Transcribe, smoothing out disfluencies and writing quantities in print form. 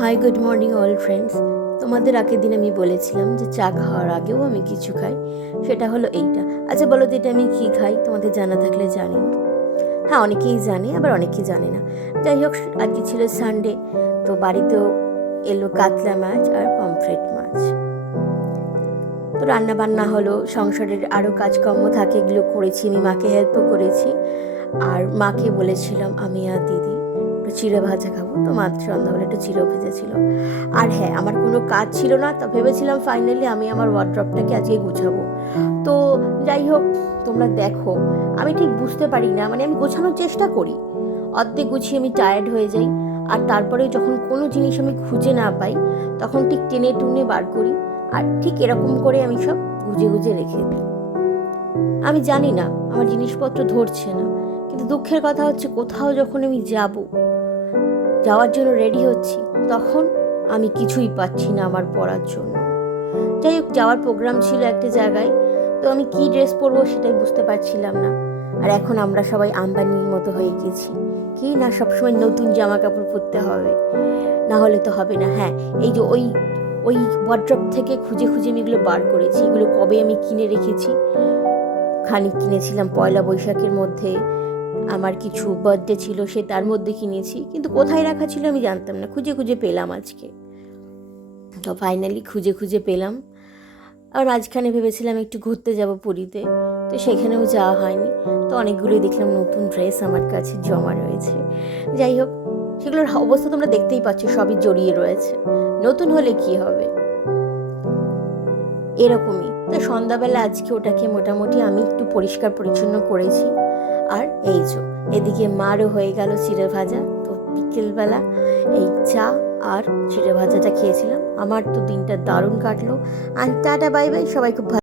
Hi good morning all friends. তোমাদের আগের দিন আমি বলেছিলাম যে চা খাওয়ার আগেও আমি কিছু খাই, সেটা হলো এইটা। আচ্ছা বলো তো এটা আমি কী খাই, তোমাদের জানা থাকলে জানি। হ্যাঁ, অনেকেই জানে, আবার অনেকেই জানে না। যাই হোক, আজকে ছিল সানডে, তো বাড়িতেও এলো কাতলা মাছ আর পমফ্রেট মাছ। তো রান্না বান্না হলো, সংসারের আরও কাজকর্ম থাকে, এগুলো করেছি, আমি মাকে হেল্পও করেছি। আর মাকে বলেছিলাম আমি আর দিদি একটু চিড়ে ভাজা খাবো, তো মা সন্ধ্যাবেলা একটু চিড়েও ভেজেছিল। আর হ্যাঁ, আমার কোনো কাজ ছিল না, তো ভেবেছিলাম ফাইনালি আমি আমার ওয়ার্ড্রপটাকে আজকে গুছাবো। তো যাই হোক, তোমরা দেখো, আমি ঠিক বুঝতে পারি না, মানে আমি গোছানোর চেষ্টা করি, অর্ধেক গুছিয়ে আমি টায়ার্ড হয়ে যাই। আর তারপরে যখন কোনো জিনিস আমি খুঁজে না পাই, তখন ঠিক টেনে টুনে বার করি, আর ঠিক এরকম করে আমি সব গুজে গুজে রেখে দিই। আমি জানি না আমার জিনিসপত্র ধরছে না, কিন্তু দুঃখের কথা হচ্ছে কোথাও যখন আমি যাওয়ার জন্য রেডি হচ্ছি, তখন আমি কিছুই পাচ্ছি না আমার পরার জন্য। যাই হোক, যাওয়ার প্রোগ্রাম ছিল একটা জায়গায়, তো আমি কি ড্রেস পরবো সেটাই বুঝতে পারছিলাম না। আর এখন আমরা সবাই আম্বানির মতো হয়ে গেছি, কি না সবসময় নতুন জামা কাপড় পরতে হবে, না হলে তো হবে না। হ্যাঁ, এই যে ওই ওই ওয়ার্ড্রপ থেকে খুঁজে খুঁজে আমি এগুলো বার করেছি, এগুলো কবে আমি কিনে রেখেছি। খানিক কিনেছিলাম পয়লা বৈশাখের মধ্যে, আমার কিছু বার্থডে ছিল সে তার মধ্যে কিনেছি, কিন্তু কোথায় রাখা ছিল আমি জানতাম না, খুঁজে খুঁজে পেলাম আজকে। তো ফাইনালি খুঁজে খুঁজে পেলাম। আর মাঝখানে ভেবেছিলাম একটু ঘুরতে যাব পুরীতে, তো সেখানেও যাওয়া হয়নি। তো অনেকগুলোই দেখলাম নতুন ড্রেস আমার কাছে জমা রয়েছে। যাই হোক, সেগুলোর অবস্থা তোমরা দেখতেই পাচ্ছ, সবই জড়িয়ে রয়েছে। নতুন হলে কি হবে, এরকমই। তো সন্ধ্যাবেলা আজকে ওটাকে মোটামুটি আমি একটু পরিষ্কার পরিচ্ছন্ন করেছি। আর এই যে এদিকে মারও হয়ে গেল চিড়ে ভাজা। তো বিকেলবেলা এই চা আর চিড়ে ভাজাটা খেয়েছিলাম। আমার তো দিনটা দারুণ কাটলো। আর টাটা বাই বাই, সবাই খুব ভালো।